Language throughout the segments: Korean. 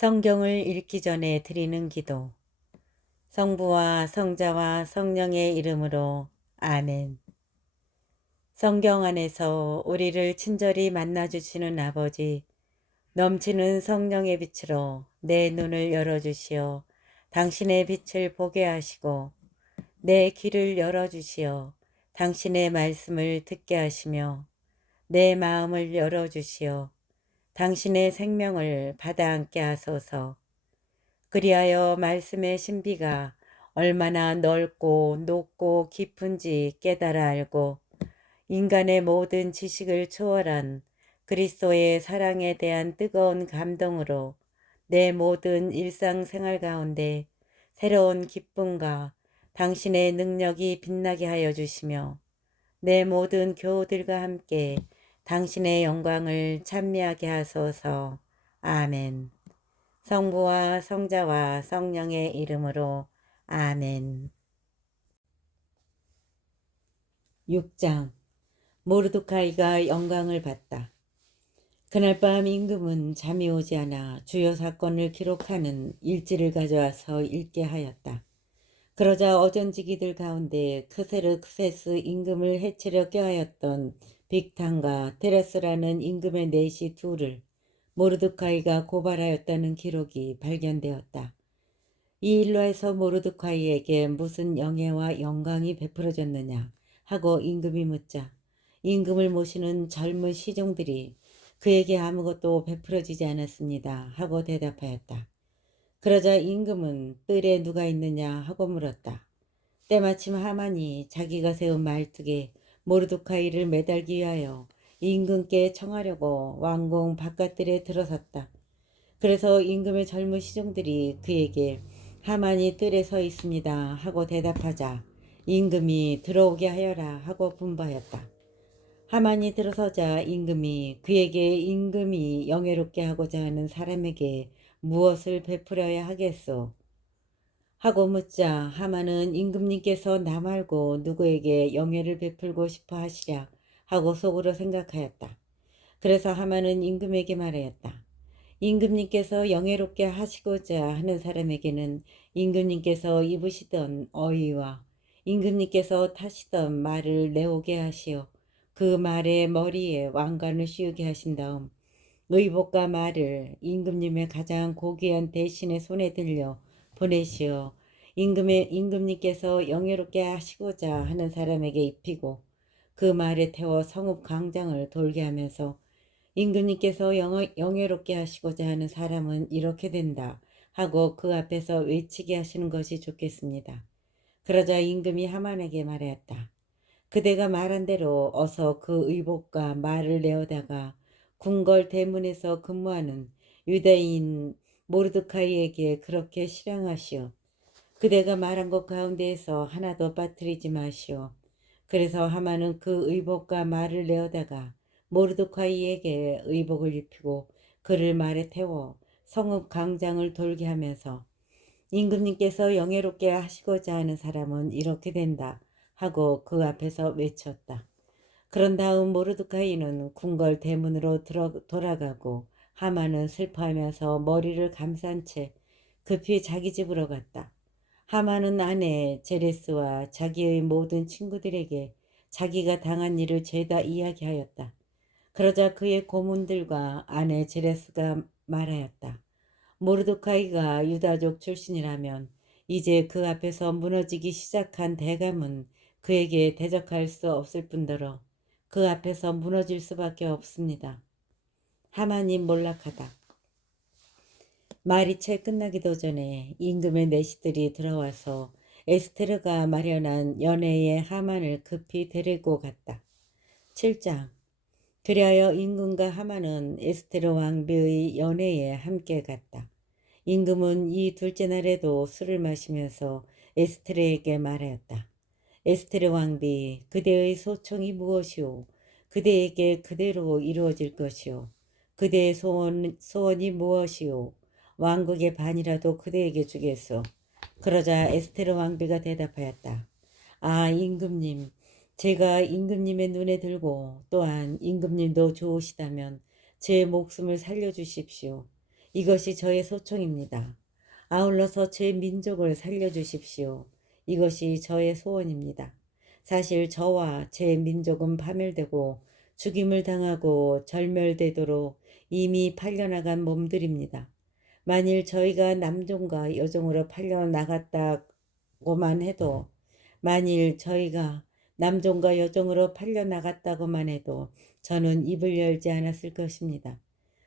성경을 읽기 전에 드리는 기도. 성부와 성자와 성령의 이름으로 아멘. 성경 안에서 우리를 친절히 만나주시는 아버지, 넘치는 성령의 빛으로 내 눈을 열어주시어 당신의 빛을 보게 하시고 내 귀를 열어주시어 당신의 말씀을 듣게 하시며 내 마음을 열어주시어 당신의 생명을 받아 안게 하소서. 그리하여 말씀의 신비가 얼마나 넓고 높고 깊은지 깨달아 알고 인간의 모든 지식을 초월한 그리스도의 사랑에 대한 뜨거운 감동으로 내 모든 일상생활 가운데 새로운 기쁨과 당신의 능력이 빛나게 하여 주시며 내 모든 교우들과 함께 당신의 영광을 찬미하게 하소서. 아멘. 성부와 성자와 성령의 이름으로 아멘. 6장. 모르드카이가 영광을 받다. 그날 밤 임금은 잠이 오지 않아 주요 사건을 기록하는 일지를 가져와서 읽게 하였다. 그러자 어전지기들 가운데 크세르크세스 임금을 해치려 껴하였던 빅탄과 테레스라는 임금의 내시 둘을 모르드카이가 고발하였다는 기록이 발견되었다. 이 일로 해서 모르드카이에게 무슨 영예와 영광이 베풀어졌느냐 하고 임금이 묻자 임금을 모시는 젊은 시종들이 그에게 아무것도 베풀어지지 않았습니다 하고 대답하였다. 그러자 임금은 뜰에 누가 있느냐 하고 물었다. 때마침 하만이 자기가 세운 말뚝에 모르드카이를 매달기 위하여 임금께 청하려고 왕궁 바깥들에 들어섰다. 그래서 임금의 젊은 시종들이 그에게 하만이 뜰에 서 있습니다 하고 대답하자 임금이 들어오게 하여라 하고 분부하였다. 하만이 들어서자 임금이 그에게 임금이 영예롭게 하고자 하는 사람에게 무엇을 베풀어야 하겠소? 하고 묻자 하만은 임금님께서 나 말고 누구에게 영예를 베풀고 싶어 하시랴 하고 속으로 생각하였다. 그래서 하만은 임금에게 말하였다. 임금님께서 영예롭게 하시고자 하는 사람에게는 임금님께서 입으시던 어의와 임금님께서 타시던 말을 내오게 하시어 그 말의 머리에 왕관을 씌우게 하신 다음 의복과 말을 임금님의 가장 고귀한 대신의 손에 들려 보내시어 임금님께서 영예롭게 하시고자 하는 사람에게 입히고 그 말에 태워 성읍 광장을 돌게 하면서 임금님께서 영예롭게 하시고자 하는 사람은 이렇게 된다 하고 그 앞에서 외치게 하시는 것이 좋겠습니다. 그러자 임금이 하만에게 말하였다. 그대가 말한 대로 어서 그 의복과 말을 내어다가 궁궐 대문에서 근무하는 유대인 모르드카이에게 그렇게 실행하시오. 그대가 말한 것 가운데에서 하나도 빠뜨리지 마시오. 그래서 하만은 그 의복과 말을 내어다가 모르드카이에게 의복을 입히고 그를 말에 태워 성읍 광장을 돌게 하면서 임금님께서 영예롭게 하시고자 하는 사람은 이렇게 된다 하고 그 앞에서 외쳤다. 그런 다음 모르드카이는 궁궐 대문으로 돌아가고 하만은 슬퍼하면서 머리를 감싼 채 급히 자기 집으로 갔다. 하만은 아내 제레스와 자기의 모든 친구들에게 자기가 당한 일을 죄다 이야기하였다. 그러자 그의 고문들과 아내 제레스가 말하였다. 모르드카이가 유다족 출신이라면 이제 그 앞에서 무너지기 시작한 대감은 그에게 대적할 수 없을 뿐더러 그 앞에서 무너질 수밖에 없습니다. 하만이 몰락하다. 말이 채 끝나기도 전에 임금의 내시들이 들어와서 에스테르가 마련한 연회의 하만을 급히 데리고 갔다. 7장. 그리하여 임금과 하만은 에스테르 왕비의 연회에 함께 갔다. 임금은 이 둘째 날에도 술을 마시면서 에스테르에게 말하였다. 에스테르 왕비, 그대의 소청이 무엇이오? 그대에게 그대로 이루어질 것이오. 그대의 소원이 무엇이오? 왕국의 반이라도 그대에게 주겠소. 그러자 에스테르 왕비가 대답하였다. 아, 임금님, 제가 임금님의 눈에 들고 또한 임금님도 좋으시다면 제 목숨을 살려주십시오. 이것이 저의 소총입니다. 아울러서 제 민족을 살려주십시오. 이것이 저의 소원입니다. 사실 저와 제 민족은 파멸되고 죽임을 당하고 절멸되도록 이미 팔려나간 몸들입니다. 만일 저희가 남종과 여종으로 팔려나갔다고만 해도 만일 저희가 남종과 여종으로 팔려나갔다고만 해도 저는 입을 열지 않았을 것입니다.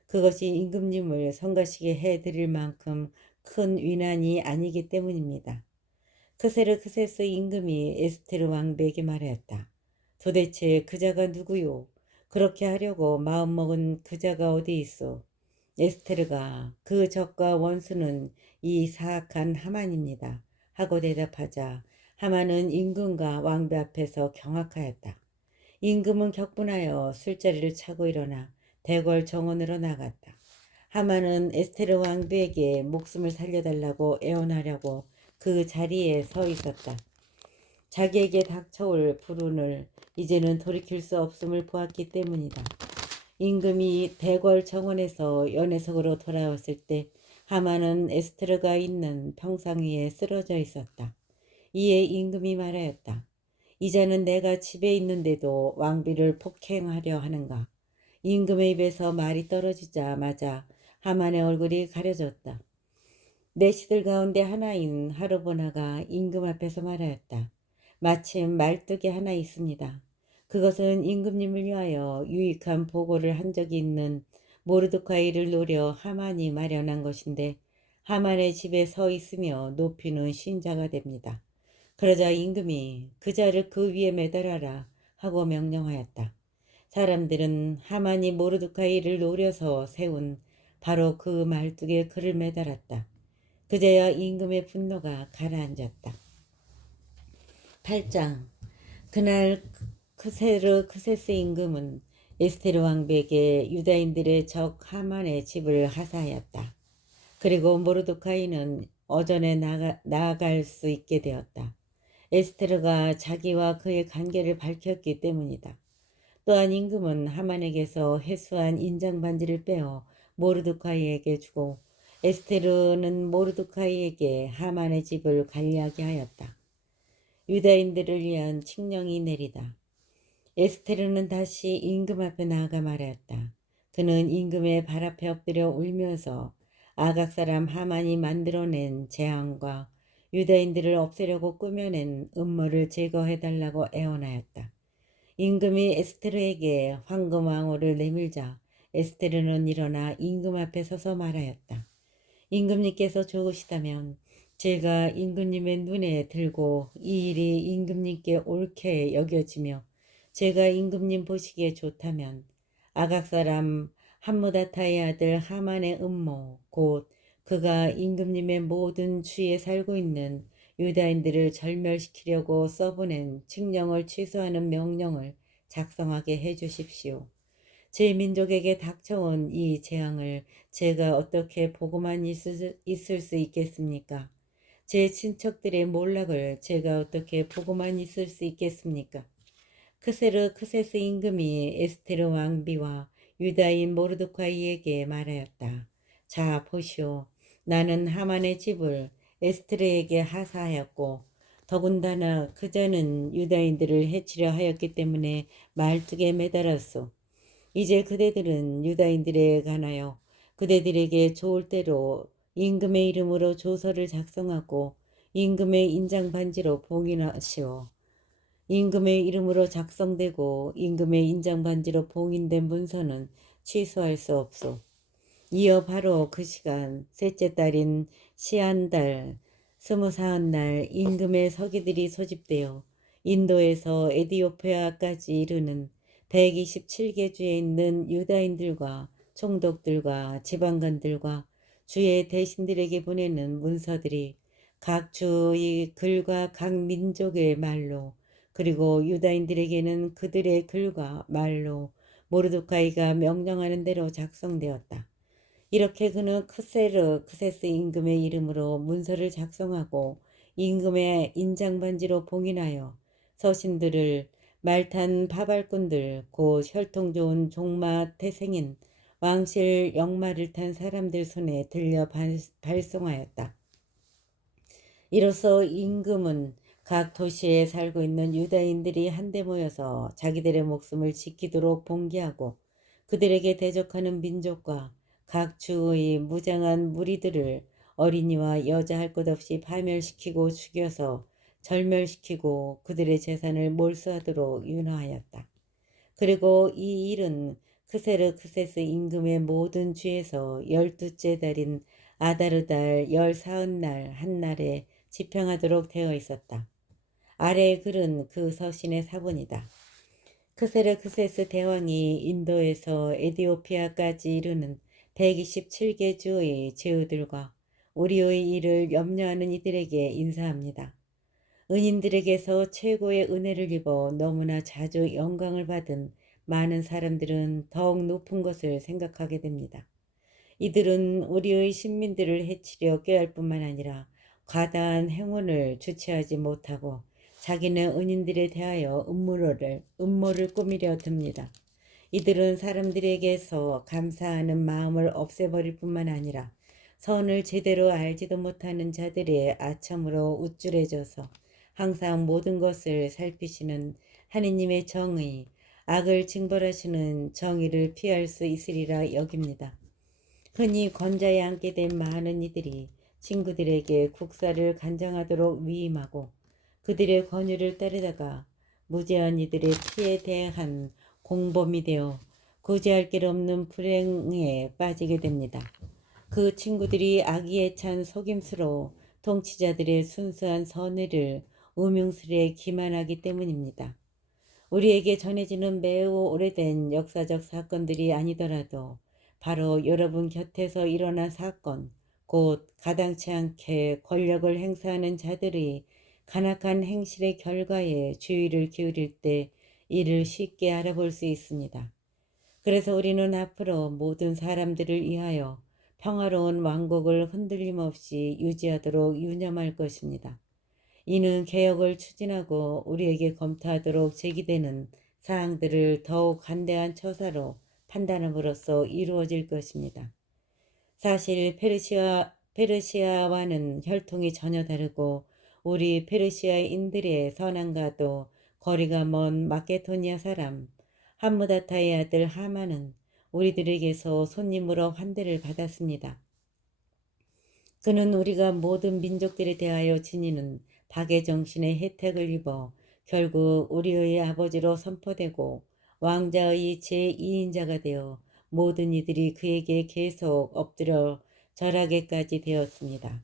그것이 임금님을 성가시게 해드릴 만큼 큰 위난이 아니기 때문입니다. 크세르크세스 임금이 에스테르 왕비에게 말하였다. 도대체 그자가 누구요? 그렇게 하려고 마음먹은 그자가 어디 있어? 에스테르가 그 적과 원수는 이 사악한 하만입니다. 하고 대답하자 하만은 임금과 왕비 앞에서 경악하였다. 임금은 격분하여 술자리를 차고 일어나 대궐 정원으로 나갔다. 하만은 에스테르 왕비에게 목숨을 살려달라고 애원하려고 그 자리에 서 있었다. 자기에게 닥쳐올 불운을 이제는 돌이킬 수 없음을 보았기 때문이다. 임금이 대궐 정원에서 연회석으로 돌아왔을 때 하만은 에스테르가 있는 평상 위에 쓰러져 있었다. 이에 임금이 말하였다. 이제는 내가 집에 있는데도 왕비를 폭행하려 하는가? 임금의 입에서 말이 떨어지자마자 하만의 얼굴이 가려졌다. 내시들 가운데 하나인 하르보나가 임금 앞에서 말하였다. 마침 말뚝이 하나 있습니다. 그것은 임금님을 위하여 유익한 보고를 한 적이 있는 모르드카이를 노려 하만이 마련한 것인데 하만의 집에 서 있으며 높이는 신자가 됩니다. 그러자 임금이 그자를 그 위에 매달아라 하고 명령하였다. 사람들은 하만이 모르드카이를 노려서 세운 바로 그 말뚝에 그를 매달았다. 그제야 임금의 분노가 가라앉았다. 8장. 그날 크세르크세스 임금은 에스테르 왕비에게 유다인들의 적 하만의 집을 하사하였다. 그리고 모르드카이는 어전에 나아갈 수 있게 되었다. 에스테르가 자기와 그의 관계를 밝혔기 때문이다. 또한 임금은 하만에게서 회수한 인장 반지를 빼어 모르드카이에게 주고 에스테르는 모르드카이에게 하만의 집을 관리하게 하였다. 유다인들을 위한 칙령이 내리다. 에스테르는 다시 임금 앞에 나아가 말하였다. 그는 임금의 발 앞에 엎드려 울면서 아각 사람 하만이 만들어낸 재앙과 유다인들을 없애려고 꾸며낸 음모를 제거해달라고 애원하였다. 임금이 에스테르에게 황금 왕호를 내밀자 에스테르는 일어나 임금 앞에 서서 말하였다. 임금님께서 좋으시다면 제가 임금님의 눈에 들고 이 일이 임금님께 옳게 여겨지며 제가 임금님 보시기에 좋다면 아각 사람 함무다타의 아들 하만의 음모 곧 그가 임금님의 모든 주위에 살고 있는 유다인들을 절멸시키려고 써보낸 칙령을 취소하는 명령을 작성하게 해주십시오. 제 민족에게 닥쳐온 이 재앙을 제가 어떻게 보고만 있을 수 있겠습니까? 제 친척들의 몰락을 제가 어떻게 보고만 있을 수 있겠습니까? 크세르크세스 임금이 에스테르 왕비와 유다인 모르드카이에게 말하였다. 자, 보시오. 나는 하만의 집을 에스테르에게 하사하였고 더군다나 그자는 유다인들을 해치려 하였기 때문에 말뚝에 매달았소. 이제 그대들은 유다인들에 관하여 그대들에게 좋을 대로 임금의 이름으로 조서를 작성하고 임금의 인장 반지로 봉인하시오. 임금의 이름으로 작성되고 임금의 인장 반지로 봉인된 문서는 취소할 수 없소. 이어 바로 그 시간 셋째 달인 시한달 24날 임금의 서기들이 소집되어 인도에서 에디오피아까지 이르는 127개 주에 있는 유다인들과 총독들과 지방관들과 주의 대신들에게 보내는 문서들이 각 주의 글과 각 민족의 말로 그리고 유다인들에게는 그들의 글과 말로 모르드카이가 명령하는 대로 작성되었다. 이렇게 그는 크세르크세스 임금의 이름으로 문서를 작성하고 임금의 인장반지로 봉인하여 서신들을 말탄 바발꾼들 곧 혈통 좋은 종마 태생인 왕실 역마를 탄 사람들 손에 들려 발송하였다. 이로써 임금은 각 도시에 살고 있는 유다인들이 한데 모여서 자기들의 목숨을 지키도록 봉기하고 그들에게 대적하는 민족과 각 주의 무장한 무리들을 어린이와 여자 할 것 없이 파멸시키고 죽여서 절멸시키고 그들의 재산을 몰수하도록 윤화하였다. 그리고 이 일은 크세르크세스 임금의 모든 주에서 12째 달인 아다르 달 14날 한날에 집행하도록 되어 있었다. 아래의 글은 그 서신의 사본이다. 크세르크세스 대왕이 인도에서 에디오피아까지 이르는 127개 주의 제후들과 우리의 일을 염려하는 이들에게 인사합니다. 은인들에게서 최고의 은혜를 입어 너무나 자주 영광을 받은 많은 사람들은 더욱 높은 것을 생각하게 됩니다. 이들은 우리의 신민들을 해치려 꾀할 뿐만 아니라 과다한 행운을 주체하지 못하고 자기네 은인들에 대하여 음모를 꾸미려 듭니다. 이들은 사람들에게서 감사하는 마음을 없애버릴 뿐만 아니라 선을 제대로 알지도 못하는 자들의 아첨으로 우쭐해져서 항상 모든 것을 살피시는 하느님의 정의, 악을 징벌하시는 정의를 피할 수 있으리라 여깁니다. 흔히 권좌에 앉게 된 많은 이들이 친구들에게 국사를 간장하도록 위임하고 그들의 권유를 따르다가 무죄한 이들의 피에 대한 공범이 되어 구제할 길 없는 불행에 빠지게 됩니다. 그 친구들이 악의에 찬 속임수로 통치자들의 순수한 선의를 음흉스레 기만하기 때문입니다. 우리에게 전해지는 매우 오래된 역사적 사건들이 아니더라도 바로 여러분 곁에서 일어난 사건, 곧 가당치 않게 권력을 행사하는 자들의 간악한 행실의 결과에 주의를 기울일 때 이를 쉽게 알아볼 수 있습니다. 그래서 우리는 앞으로 모든 사람들을 위하여 평화로운 왕국을 흔들림 없이 유지하도록 유념할 것입니다. 이는 개혁을 추진하고 우리에게 검토하도록 제기되는 사항들을 더욱 관대한 처사로 판단함으로써 이루어질 것입니다. 사실 페르시아와는 혈통이 전혀 다르고 우리 페르시아인들의 선함과도 거리가 먼 마케도니아 사람 함무다타의 아들 하만은 우리들에게서 손님으로 환대를 받았습니다. 그는 우리가 모든 민족들에 대하여 지니는 박의 정신의 혜택을 입어 결국 우리의 아버지로 선포되고 왕자의 제2인자가 되어 모든 이들이 그에게 계속 엎드려 절하게까지 되었습니다.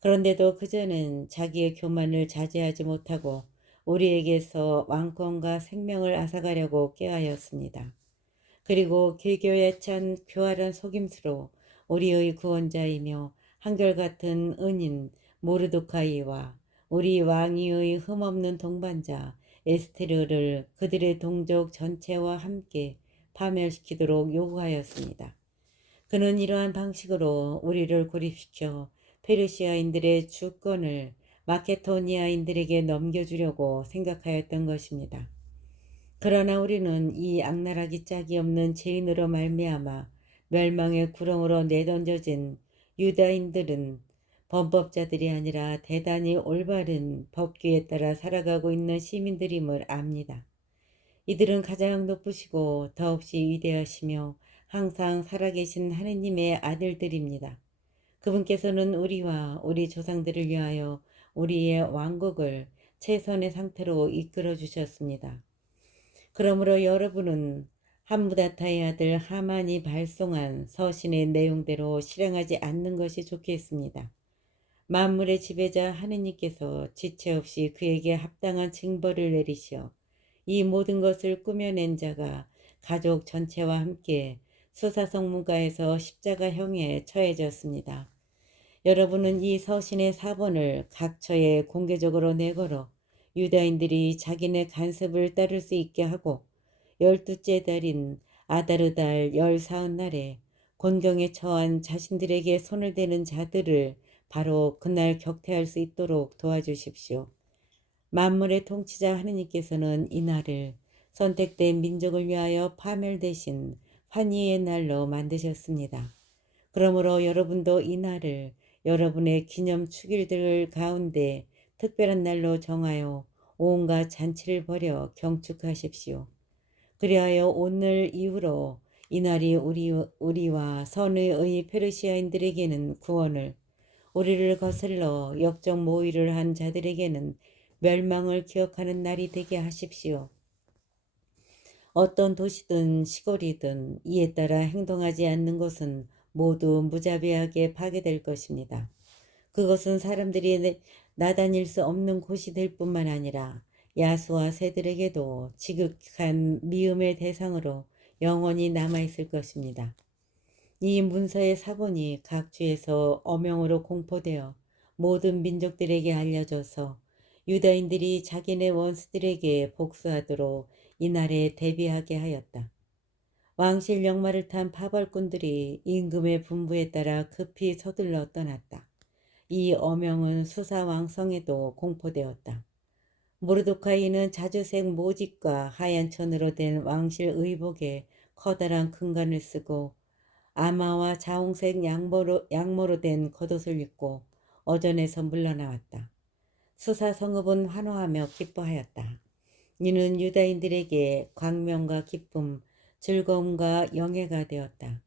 그런데도 그저는 자기의 교만을 자제하지 못하고 우리에게서 왕권과 생명을 앗아가려고 꾀하였습니다. 그리고 개교에 찬 교활한 속임수로 우리의 구원자이며 한결같은 은인 모르도카이와 우리 왕위의 흠없는 동반자 에스테르를 그들의 동족 전체와 함께 파멸시키도록 요구하였습니다. 그는 이러한 방식으로 우리를 고립시켜 페르시아인들의 주권을 마케도니아인들에게 넘겨주려고 생각하였던 것입니다. 그러나 우리는 이 악랄하기 짝이 없는 죄인으로 말미암아 멸망의 구렁으로 내던져진 유다인들은 범법자들이 아니라 대단히 올바른 법규에 따라 살아가고 있는 시민들임을 압니다. 이들은 가장 높으시고 더없이 위대하시며 항상 살아계신 하느님의 아들들입니다. 그분께서는 우리와 우리 조상들을 위하여 우리의 왕국을 최선의 상태로 이끌어 주셨습니다. 그러므로 여러분은 함무다타의 아들 하만이 발송한 서신의 내용대로 실행하지 않는 것이 좋겠습니다. 만물의 지배자 하느님께서 지체 없이 그에게 합당한 징벌을 내리시어 이 모든 것을 꾸며낸 자가 가족 전체와 함께 수사성문가에서 십자가형에 처해졌습니다. 여러분은 이 서신의 사본을 각처에 공개적으로 내걸어 유다인들이 자기네 간섭을 따를 수 있게 하고 12째 달인 아다르 달 14날에 곤경에 처한 자신들에게 손을 대는 자들을 바로 그날 격퇴할 수 있도록 도와주십시오. 만물의 통치자 하느님께서는 이날을 선택된 민족을 위하여 파멸되신 환희의 날로 만드셨습니다. 그러므로 여러분도 이 날을 여러분의 기념 축일들 가운데 특별한 날로 정하여 온갖 잔치를 벌여 경축하십시오. 그리하여 오늘 이후로 이 날이 우리와 선의의 페르시아인들에게는 구원을, 우리를 거슬러 역적 모의를 한 자들에게는 멸망을 기억하는 날이 되게 하십시오. 어떤 도시든 시골이든 이에 따라 행동하지 않는 것은 모두 무자비하게 파괴될 것입니다. 그것은 사람들이 나다닐 수 없는 곳이 될 뿐만 아니라 야수와 새들에게도 지극한 미움의 대상으로 영원히 남아있을 것입니다. 이 문서의 사본이 각 주에서 어명으로 공포되어 모든 민족들에게 알려져서 유다인들이 자기네 원수들에게 복수하도록 이날에 대비하게 하였다. 왕실 역마를 탄 파벌꾼들이 임금의 분부에 따라 급히 서둘러 떠났다. 이 어명은 수사왕성에도 공포되었다. 모르도카이는 자주색 모직과 하얀 천으로 된 왕실 의복에 커다란 금관을 쓰고 아마와 자홍색 양모로 된 겉옷을 입고 어전에서 물러나왔다. 수사 성읍은 환호하며 기뻐하였다. 이는 유다인들에게 광명과 기쁨, 즐거움과 영예가 되었다.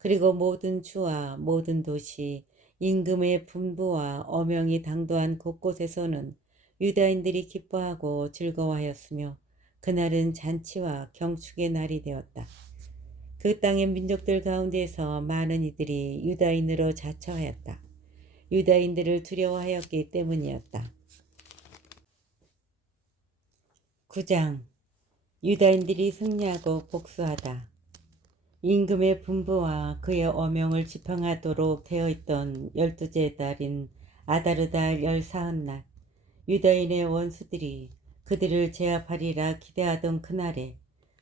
그리고 모든 주와 모든 도시, 임금의 분부와 어명이 당도한 곳곳에서는 유다인들이 기뻐하고 즐거워하였으며 그날은 잔치와 경축의 날이 되었다. 그 땅의 민족들 가운데에서 많은 이들이 유다인으로 자처하였다. 유다인들을 두려워하였기 때문이었다. 9장 유다인들이 승리하고 복수하다. 임금의 분부와 그의 어명을 지팡하도록 되어 있던 12째 달인 아다르달 14날 유다인의 원수들이 그들을 제압하리라 기대하던 그날에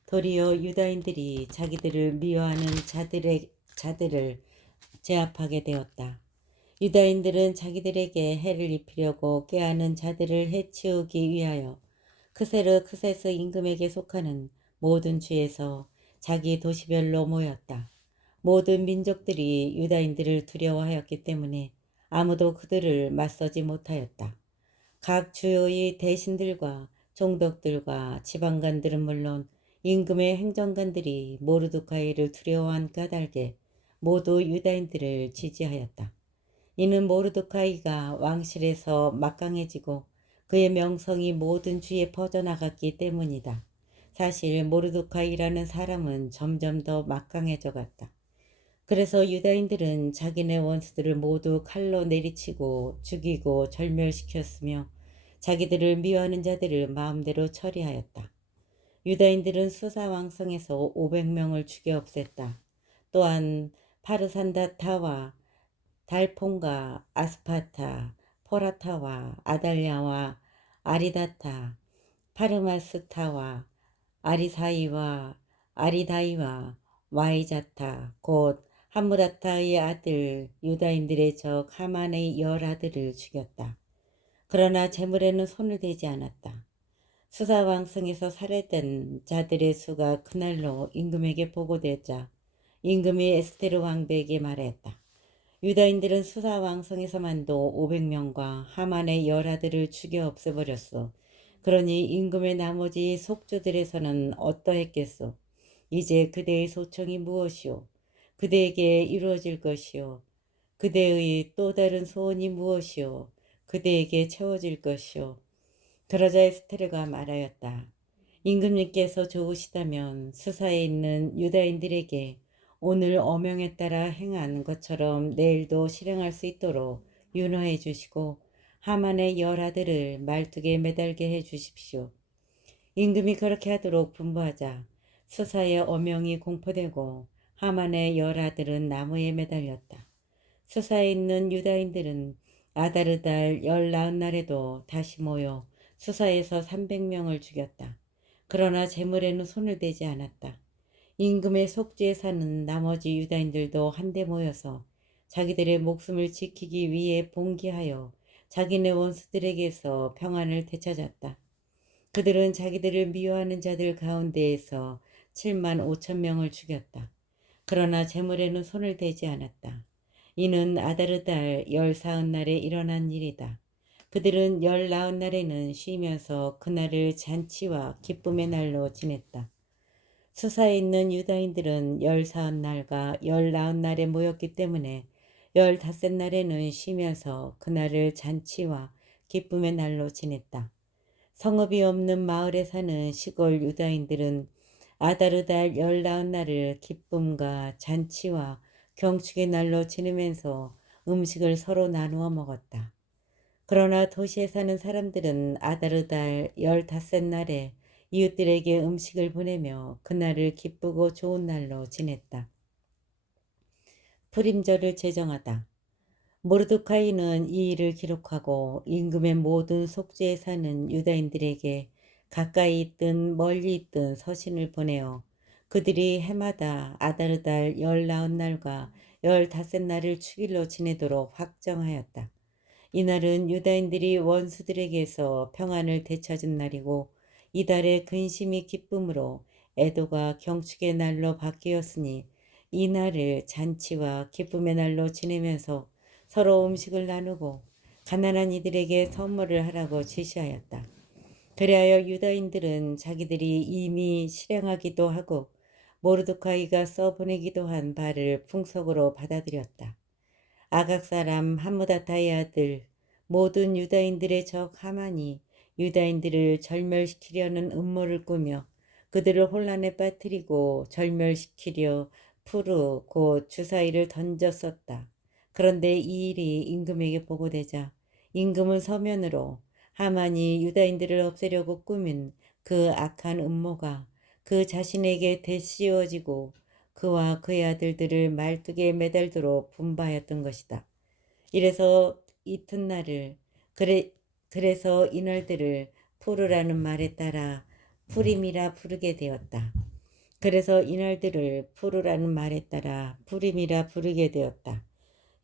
도리어 유다인들이 자기들을 미워하는 자들을 제압하게 되었다. 유다인들은 자기들에게 해를 입히려고 꾀하는 자들을 해치우기 위하여 크세스 임금에게 속하는 모든 주에서 자기 도시별로 모였다. 모든 민족들이 유다인들을 두려워하였기 때문에 아무도 그들을 맞서지 못하였다. 각 주의 대신들과 총독들과 지방관들은 물론 임금의 행정관들이 모르드카이를 두려워한 까닭에 모두 유다인들을 지지하였다. 이는 모르드카이가 왕실에서 막강해지고 그의 명성이 모든 주에 퍼져나갔기 때문이다. 사실 모르드카이라는 사람은 점점 더 막강해져 갔다. 그래서 유다인들은 자기네 원수들을 모두 칼로 내리치고 죽이고 절멸시켰으며 자기들을 미워하는 자들을 마음대로 처리하였다. 유다인들은 수사왕성에서 500명을 죽여 없앴다. 또한 파르산다타와 달폰과 아스파타, 포라타와 아달랴와 아리다타, 파르마스타와 아리사이와 아리다이와 와이자타 곧 함무다타의 아들 유다인들의 적 하만의 열 아들을 죽였다. 그러나 재물에는 손을 대지 않았다. 수사왕성에서 살해된 자들의 수가 그날로 임금에게 보고되자 임금이 에스테르 왕비에게 말했다. 유다인들은 수사왕성에서만도 500명과 하만의 열 아들을 죽여 없애버렸소. 그러니 임금의 나머지 속주들에서는 어떠했겠소? 이제 그대의 소청이 무엇이오? 그대에게 이루어질 것이오? 그대의 또 다른 소원이 무엇이오? 그대에게 채워질 것이오? 그러자 에스테르가 말하였다. 임금님께서 좋으시다면 수사에 있는 유다인들에게 오늘 어명에 따라 행한 것처럼 내일도 실행할 수 있도록 윤허해 주시고 하만의 열 아들을 말뚝에 매달게 해 주십시오. 임금이 그렇게 하도록 분부하자 수사의 어명이 공포되고 하만의 열 아들은 나무에 매달렸다. 수사에 있는 유다인들은 아다르달 14날에도 다시 모여 수사에서 300명을 죽였다. 그러나 재물에는 손을 대지 않았다. 임금의 속주에 사는 나머지 유다인들도 한데 모여서 자기들의 목숨을 지키기 위해 봉기하여 자기네 원수들에게서 평안을 되찾았다. 그들은 자기들을 미워하는 자들 가운데에서 7만 5천 명을 죽였다. 그러나 재물에는 손을 대지 않았다. 이는 아다르 달 14날에 일어난 일이다. 그들은 19날에는 쉬면서 그날을 잔치와 기쁨의 날로 지냈다. 수사에 있는 유다인들은 14날과 19날에 모였기 때문에 15날에는 쉬면서 그날을 잔치와 기쁨의 날로 지냈다. 성읍이 없는 마을에 사는 시골 유다인들은 아다르 달 19날을 기쁨과 잔치와 경축의 날로 지내면서 음식을 서로 나누어 먹었다. 그러나 도시에 사는 사람들은 아다르 달 15날에 이웃들에게 음식을 보내며 그날을 기쁘고 좋은 날로 지냈다. 푸림절을 제정하다. 모르드카이는 이 일을 기록하고 임금의 모든 속지에 사는 유다인들에게 가까이 있든 멀리 있든 서신을 보내어 그들이 해마다 아다르 달 19날과 15날을 축일로 지내도록 확정하였다. 이날은 유다인들이 원수들에게서 평안을 되찾은 날이고 이달의 근심이 기쁨으로 애도가 경축의 날로 바뀌었으니 이 날을 잔치와 기쁨의 날로 지내면서 서로 음식을 나누고 가난한 이들에게 선물을 하라고 지시하였다. 그리하여 유다인들은 자기들이 이미 실행하기도 하고 모르드카이가 써보내기도 한 바를 풍속으로 받아들였다. 아각 사람 함무다타의 아들 모든 유다인들의 적 하만이 유다인들을 절멸시키려는 음모를 꾸며 그들을 혼란에 빠뜨리고 절멸시키려 푸르 곧 주사위를 던졌었다. 그런데 이 일이 임금에게 보고되자 임금은 서면으로 하만이 유다인들을 없애려고 꾸민 그 악한 음모가 그 자신에게 되씌워지고 그와 그의 아들들을 말뚝에 매달도록 분바하였던 것이다. 이래서 이튿날을 그래서 이날들을 푸르라는 말에 따라 푸림이라 부르게 되었다. 그래서 이날들을 푸르라는 말에 따라 푸림이라 부르게 되었다.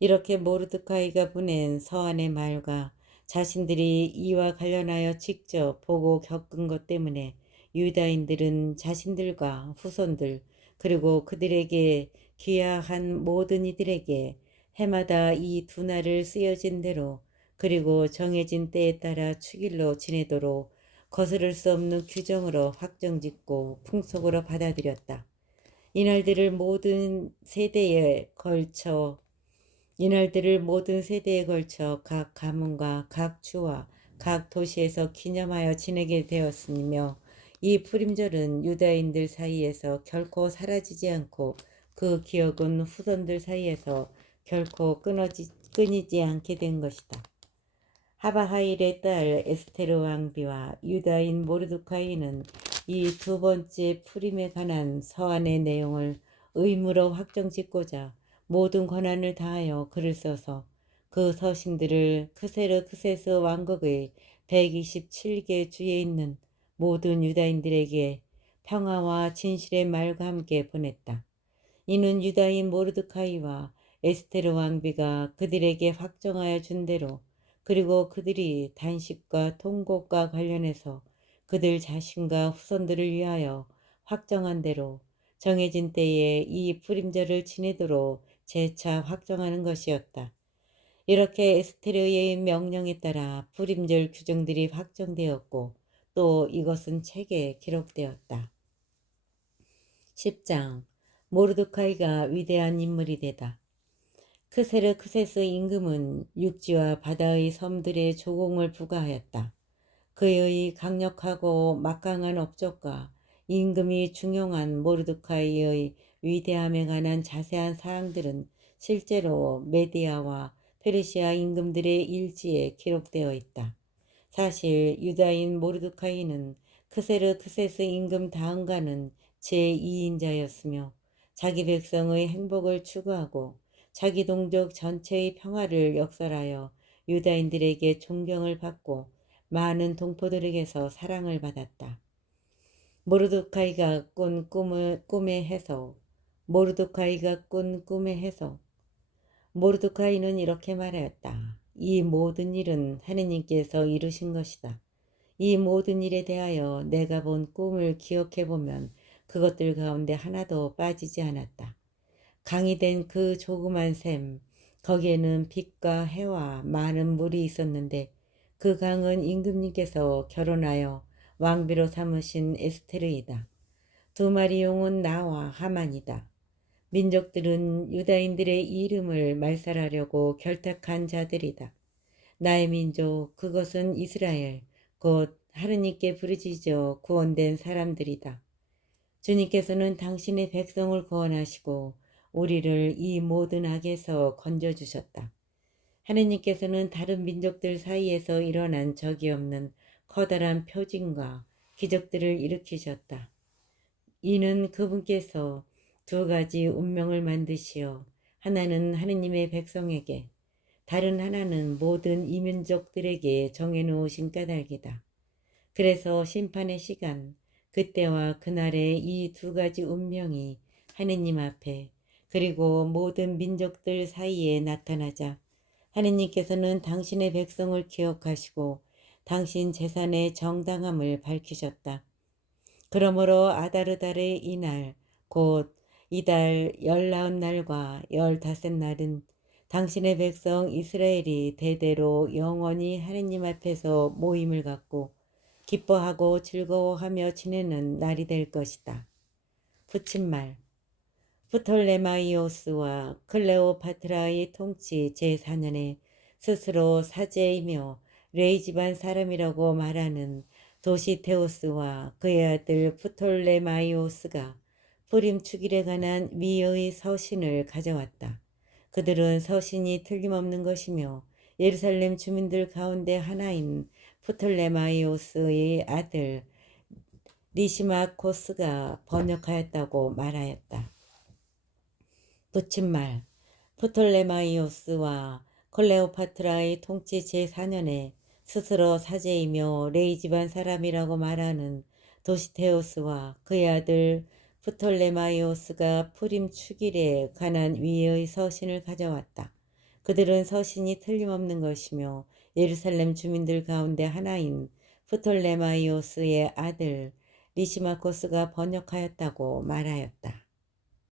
이렇게 모르드카이가 보낸 서한의 말과 자신들이 이와 관련하여 직접 보고 겪은 것 때문에 유다인들은 자신들과 후손들 그리고 그들에게 귀하한 모든 이들에게 해마다 이 두 날을 쓰여진 대로 그리고 정해진 때에 따라 축일로 지내도록 거스를 수 없는 규정으로 확정짓고 풍속으로 받아들였다. 이날들을 모든 세대에 걸쳐 각 가문과 각 주와 각 도시에서 기념하여 지내게 되었으며 이 푸림절은 유다인들 사이에서 결코 사라지지 않고 그 기억은 후손들 사이에서 결코 끊이지 않게 된 것이다. 하바하일의 딸 에스테르 왕비와 유다인 모르드카이는 이 두 번째 푸림에 관한 서한의 내용을 의무로 확정짓고자 모든 권한을 다하여 글을 써서 그 서신들을 크세르크세스 왕국의 127개 주에 있는 모든 유다인들에게 평화와 진실의 말과 함께 보냈다. 이는 유다인 모르드카이와 에스테르 왕비가 그들에게 확정하여 준 대로 그리고 그들이 단식과 통곡과 관련해서 그들 자신과 후손들을 위하여 확정한 대로 정해진 때에 이 푸림절을 지내도록 재차 확정하는 것이었다. 이렇게 에스테르의 명령에 따라 푸림절 규정들이 확정되었고 또 이것은 책에 기록되었다. 10장 모르드카이가 위대한 인물이 되다. 크세르크세스 임금은 육지와 바다의 섬들의 조공을 부과하였다. 그의 강력하고 막강한 업적과 임금이 중용한 모르드카이의 위대함에 관한 자세한 사항들은 실제로 메디아와 페르시아 임금들의 일지에 기록되어 있다. 사실 유다인 모르드카이는 크세르크세스 임금 다음가는 제2인자였으며 자기 백성의 행복을 추구하고 자기 동족 전체의 평화를 역설하여 유다인들에게 존경을 받고 많은 동포들에게서 사랑을 받았다. 모르드카이가 꾼 꿈의 해석. 모르드카이가 꾼 꿈의 해석. 모르드카이는 이렇게 말하였다. 이 모든 일은 하느님께서 이루신 것이다. 이 모든 일에 대하여 내가 본 꿈을 기억해 보면 그것들 가운데 하나도 빠지지 않았다. 강이 된 그 조그만 샘, 거기에는 빛과 해와 많은 물이 있었는데 그 강은 임금님께서 결혼하여 왕비로 삼으신 에스테르이다. 두 마리 용은 나와 하만이다. 민족들은 유다인들의 이름을 말살하려고 결탁한 자들이다. 나의 민족, 그것은 이스라엘, 곧 하느님께 부르짖어 구원된 사람들이다. 주님께서는 당신의 백성을 구원하시고 우리를 이 모든 악에서 건져주셨다. 하느님께서는 다른 민족들 사이에서 일어난 적이 없는 커다란 표징과 기적들을 일으키셨다. 이는 그분께서 두 가지 운명을 만드시어 하나는 하느님의 백성에게, 다른 하나는 모든 이민족들에게 정해놓으신 까닭이다. 그래서 심판의 시간, 그때와 그날의 이 두 가지 운명이 하느님 앞에 그리고 모든 민족들 사이에 나타나자 하느님께서는 당신의 백성을 기억하시고 당신 재산의 정당함을 밝히셨다. 그러므로 아다르달의 이날, 곧 이달 19날과 15날은 당신의 백성 이스라엘이 대대로 영원히 하느님 앞에서 모임을 갖고 기뻐하고 즐거워하며 지내는 날이 될 것이다. 붙임말. 프톨레마이오스와 클레오파트라의 통치 제4년에 스스로 사제이며 레이 집안 사람이라고 말하는 도시테오스와 그의 아들 프톨레마이오스가 푸림 축일에 관한 위의 서신을 가져왔다. 그들은 서신이 틀림없는 것이며 예루살렘 주민들 가운데 하나인 프톨레마이오스의 아들 리시마코스가 번역하였다고 말하였다. 붙임말. 프톨레마이오스와 클레오파트라의 통치 제4년에 스스로 사제이며 레이 집안 사람이라고 말하는 도시테오스와 그의 아들 프톨레마이오스가 푸림 축일에 관한 위의 서신을 가져왔다. 그들은 서신이 틀림없는 것이며 예루살렘 주민들 가운데 하나인 프톨레마이오스의 아들 리시마코스가 번역하였다고 말하였다.